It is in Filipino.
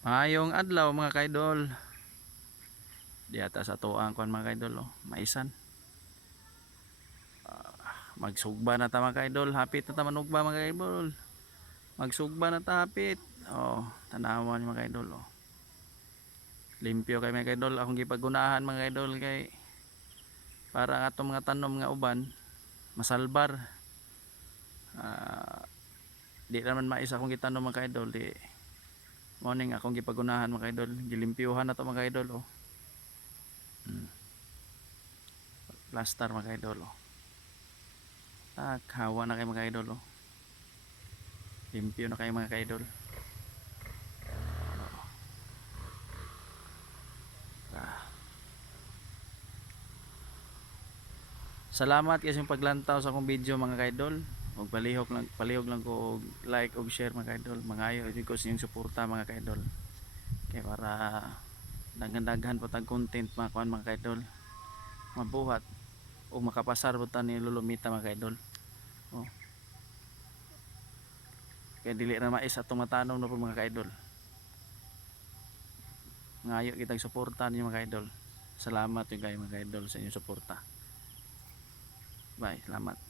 Maayong adlaw mga kaidol. Diata sa tuang kuan mga kaidol oh, maisan. Magsugba na ta mga kaidol, hapit na ta manugba mga kaidol. Magsugba na ta hapit. Oh, tanawan mga kaidol oh. Limpyo kay mga kaidol akong gipagunahan mga kaidol kay para ang atong mga tanom nga uban masalbar. Di naman mais akong gitanom mga kaidol, di morning akong gipagunahan mga kaidol. Gilimpyuhan na to mga kaidol oh. Plaster mga kaidol oh. Hawa na kay mga kaidol oh. Limpyo na kayo mga kaidol. Salamat kasi yung paglantaw sa akong video mga kaidol. Og palihog lang ko og like og share mga kaidol. Mangayo ko sa inyong suporta mga kaidol. Kay para daghan-daghan po tag content mga kuan mga kaidol. Mabuhat o makapasar po ta ni Lulumita mga kaidol. Oh. Kaya dili na mais atong matanom na po mga kaidol. Ngayo kitang suporta niyo mga kaidol. Salamat yung kayo mga kaidol sa inyong suporta. Bye, salamat.